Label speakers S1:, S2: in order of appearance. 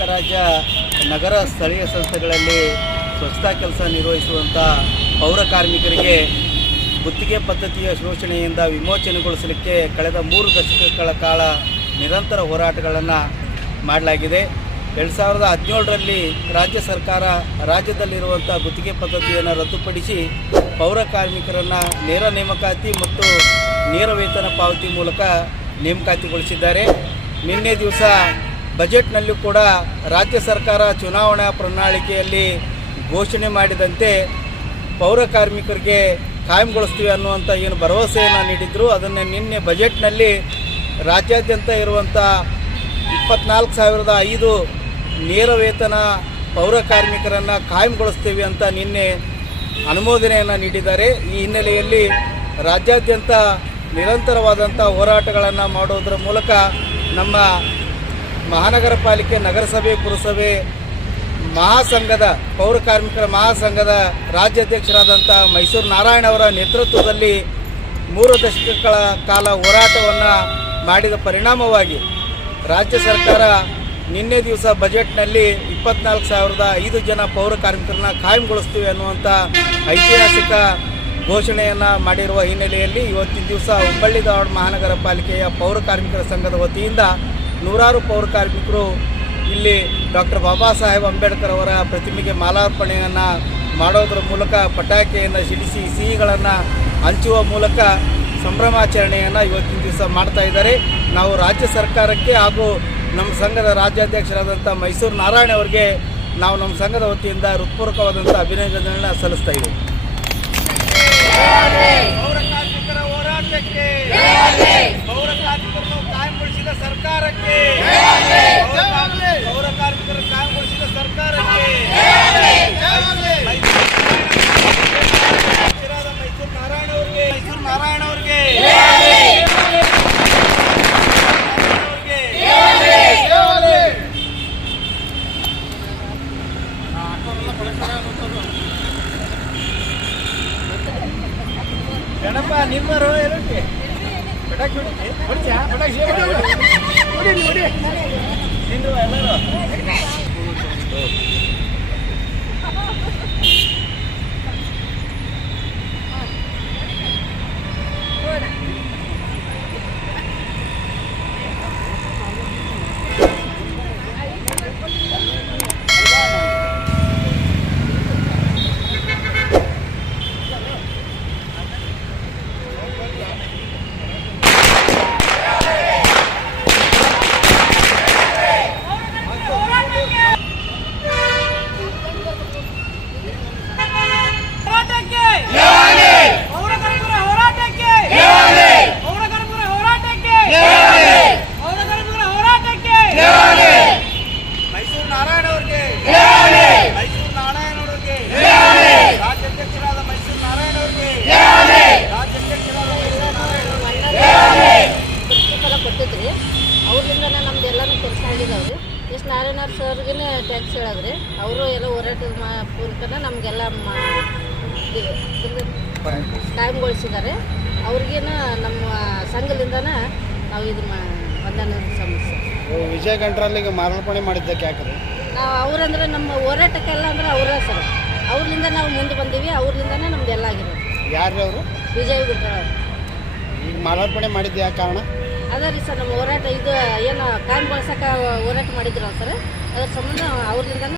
S1: ಕರ್ನಾಟಕ ರಾಜ್ಯ ನಗರ ಸ್ಥಳೀಯ ಸಂಸ್ಥೆಗಳಲ್ಲಿ ಸ್ವಚ್ಛತಾ ಕೆಲಸ ನಿರ್ವಹಿಸುವಂಥ ಪೌರ ಕಾರ್ಮಿಕರಿಗೆ ಗುತ್ತಿಗೆ ಪದ್ಧತಿಯ ಶೋಷಣೆಯಿಂದ ವಿಮೋಚನೆಗೊಳಿಸಲಿಕ್ಕೆ ಕಳೆದ ಮೂರು ದಶಕಗಳ ಕಾಲ ನಿರಂತರ ಹೋರಾಟಗಳನ್ನು ಮಾಡಲಾಗಿದೆ. ಎರಡು ಸಾವಿರದ ಹದಿನೇಳರಲ್ಲಿ ರಾಜ್ಯ ಸರ್ಕಾರ ರಾಜ್ಯದಲ್ಲಿರುವಂಥ ಗುತ್ತಿಗೆ ಪದ್ಧತಿಯನ್ನು ರದ್ದುಪಡಿಸಿ ಪೌರ ಕಾರ್ಮಿಕರನ್ನು ನೇರ ನೇಮಕಾತಿ ಮತ್ತು ನೇರ ವೇತನ ಪಾವತಿ ಮೂಲಕ ನೇಮಕಾತಿಗೊಳಿಸಿದ್ದಾರೆ. ನಿನ್ನೆ ದಿವಸ ಬಜೆಟ್ನಲ್ಲೂ ಕೂಡ ರಾಜ್ಯ ಸರ್ಕಾರ ಚುನಾವಣಾ ಪ್ರಣಾಳಿಕೆಯಲ್ಲಿ ಘೋಷಣೆ ಮಾಡಿದಂತೆ ಪೌರ ಕಾರ್ಮಿಕರಿಗೆ ಕಾಯಂಗೊಳಿಸ್ತೀವಿ ಅನ್ನುವಂಥ ಏನು ಭರವಸೆಯನ್ನು ನೀಡಿದ್ರು. ಅದನ್ನು ನಿನ್ನೆ ಬಜೆಟ್ನಲ್ಲಿ ರಾಜ್ಯಾದ್ಯಂತ ಇರುವಂಥ ಇಪ್ಪತ್ನಾಲ್ಕು ಸಾವಿರದ ಐದು ನೇರ ವೇತನ ಪೌರ ಕಾರ್ಮಿಕರನ್ನು ಕಾಯಂಗೊಳಿಸ್ತೀವಿ ಅಂತ ನಿನ್ನೆ ಅನುಮೋದನೆಯನ್ನು ನೀಡಿದ್ದಾರೆ. ಈ ಹಿನ್ನೆಲೆಯಲ್ಲಿ ರಾಜ್ಯಾದ್ಯಂತ ನಿರಂತರವಾದಂಥ ಹೋರಾಟಗಳನ್ನು ಮಾಡೋದರ ಮೂಲಕ ನಮ್ಮ ಮಹಾನಗರ ಪಾಲಿಕೆ ನಗರಸಭೆ, ಪುರಸಭೆ, ಮಹಾಸಂಘದ, ಪೌರ ಕಾರ್ಮಿಕರ ಮಹಾಸಂಘದ ರಾಜ್ಯಾಧ್ಯಕ್ಷರಾದಂಥ ಮೈಸೂರು ನಾರಾಯಣ ಅವರ ನೇತೃತ್ವದಲ್ಲಿ ಮೂರು ದಶಕಗಳ ಕಾಲ ಹೋರಾಟವನ್ನು ಮಾಡಿದ ಪರಿಣಾಮವಾಗಿ ರಾಜ್ಯ ಸರ್ಕಾರ ನಿನ್ನೆ ದಿವಸ ಬಜೆಟ್ನಲ್ಲಿ ಇಪ್ಪತ್ನಾಲ್ಕು ಸಾವಿರದ ಐದು ಜನ ಪೌರ ಕಾರ್ಮಿಕರನ್ನ ಕಾಯಂಗೊಳಿಸ್ತೀವಿ ಅನ್ನುವಂಥ ಐತಿಹಾಸಿಕ ಘೋಷಣೆಯನ್ನು ಮಾಡಿರುವ ಹಿನ್ನೆಲೆಯಲ್ಲಿ ಇವತ್ತಿನ ದಿವಸ ಹುಬ್ಬಳ್ಳಿ ಧಾರವಾಡ ಮಹಾನಗರ ಪಾಲಿಕೆಯ ಪೌರ ಕಾರ್ಮಿಕರ ಸಂಘದ ವತಿಯಿಂದ ನೂರಾರು ಪೌರ ಕಾರ್ಮಿಕರು ಇಲ್ಲಿ ಡಾಕ್ಟರ್ ಬಾಬಾ ಸಾಹೇಬ್ ಅಂಬೇಡ್ಕರ್ ಅವರ ಪ್ರತಿಮೆಗೆ ಮಾಲಾರ್ಪಣೆಯನ್ನು ಮಾಡೋದ್ರ ಮೂಲಕ ಪಟಾಕಿಯನ್ನು ಸಿಡಿಸಿ ಸಿಹಿಗಳನ್ನು ಹಂಚುವ ಮೂಲಕ ಸಂಭ್ರಮಾಚರಣೆಯನ್ನು ಇವತ್ತಿನ ದಿವಸ ಮಾಡ್ತಾ ಇದ್ದಾರೆ. ನಾವು ರಾಜ್ಯ ಸರ್ಕಾರಕ್ಕೆ ಹಾಗೂ ನಮ್ಮ ಸಂಘದ ರಾಜ್ಯಾಧ್ಯಕ್ಷರಾದಂಥ ಮೈಸೂರು ನಾರಾಯಣ ಅವರಿಗೆ ನಾವು ನಮ್ಮ ಸಂಘದ ವತಿಯಿಂದ ಹೃತ್ಪೂರ್ವಕವಾದಂಥ ಅಭಿನಂದನೆಗಳನ್ನ ಸಲ್ಲಿಸ್ತಾ ಇದ್ದೀವಿ ಪೌರ ಕಾರ್ಮಿಕರ ಹೋರಾಟಕ್ಕೆ ಪೌರ ಕಾರ್ಮಿಕರನ್ನು ಕಾಯಂಗೊಳಿಸಿದ ಸರ್ಕಾರಕ್ಕೆ ಪೌರ ಕಾರ್ಮಿಕ- ಪೌರ ಕಾರ್ಮಿಕರ ಕಾಯಂಗೊಳಿಸಿದ ಸರ್ಕಾರಕ್ಕೆ ಅಧ್ಯಕ್ಷರಾದ ಮೈಸೂರು ನಾರಾಯಣ ಅವರಿಗೆ ಮೈಸೂರು ನಾರಾಯಣ ಅವರಿಗೆ ಗಣಪ ನಿಮ್ಮರು ಏನಂತೆ? ಪಟಾಕಿ ಹೊಡಿತಿ? ಹೊಡಿತ್ಯಾ? ಪಟಾಕಿ ಹೊಡಿ ಎಲ್ಲರೂ
S2: ಹೋರಾಟಕ್ಕೆ ಪೌರ ಕಾರ್ಮಿಕರ ಹೋರಾಟಕ್ಕೆ ಪೌರ ಕಾರ್ಮಿಕರ ಹೋರಾಟಕ್ಕೆ ಪೌರ ಕಾರ್ಮಿಕರ ಹೋರಾಟಕ್ಕೆ
S1: ಮೈಸೂರು ನಾರಾಯಣ ಅವ್ರಿಗೆ ಮೈಸೂರು ನಾರಾಯಣ ಅವ್ರಿಗೆ ರಾಜ್ಯಾಧ್ಯಕ್ಷರಾದ ಮೈಸೂರು ನಾರಾಯಣ ಅವ್ರಿಗೆ ರಾಜ್ಯಾಧ್ಯಕ್ಷರಾದ ಮೈಸೂರು ನಾರಾಯಣ ಅವ್ರಿಗೆ
S3: ಎಲ್ಲ ಕೊಟ್ಟಿದ್ರಿ ಅವ್ರಿಂದನೇ ನಮ್ದು ಎಲ್ಲನೂ ಕೆಲಸ ಎಷ್ಟು ನಾರಾಯಣ ಸರ್ಗೆ ಟ್ಯಾಕ್ಸ್ ಹೇಳಿದ್ರೆ. ಅವರು ಎಲ್ಲ ಹೋರಾಟದ ಪೂರ್ವಕನ ನಮಗೆಲ್ಲ ಕಾಯಂಗೊಳಿಸಿದ್ದಾರೆ ಅವ್ರಿಗೇನ ನಮ್ಮ ಸಂಘದಿಂದನ ನಾವು ಇದು ಮಾ ಒಂದನ ಸಮಸ್ಯೆ.
S1: ವಿಜಯ ಗಂಟ್ರಲ್ಲಿಗೆ ಮಾರಾರ್ಪಣೆ ಮಾಡಿದ್ದಕ್ಕೆ ಯಾಕಂದ್ರೆ
S3: ನಾವು ಅವರಂದ್ರೆ ನಮ್ಮ ಹೋರಾಟಕ್ಕೆಲ್ಲ ಅಂದ್ರೆ ಅವರೇ ಸರ್ ಅವ್ರಿಂದ ನಾವು ಮುಂದೆ ಬಂದೀವಿ ಅವ್ರಿಂದನೇ ನಮ್ದು ಎಲ್ಲ ಆಗಿರೋದು
S1: ಯಾರು ಅವರು?
S3: ವಿಜಯ್ ಗಂಟ್ರ
S1: ಈಗ ಮಾಲಾರ್ಪಣೆ ಮಾಡಿದ್ದು ಯಾಕೆ ಕಾರಣ?
S3: ಅದ ರೀ ಸರ್ ನಮ್ಮ ಹೋರಾಟ ಇದು ಏನು ಕಾಯಂಗೊಳಿಸಕ್ಕೆ ಹೋರಾಟ ಮಾಡಿದ್ರು ಸರ್. ಅದ್ರ ಸಂಬಂಧ ಅವ್ರಿಂದ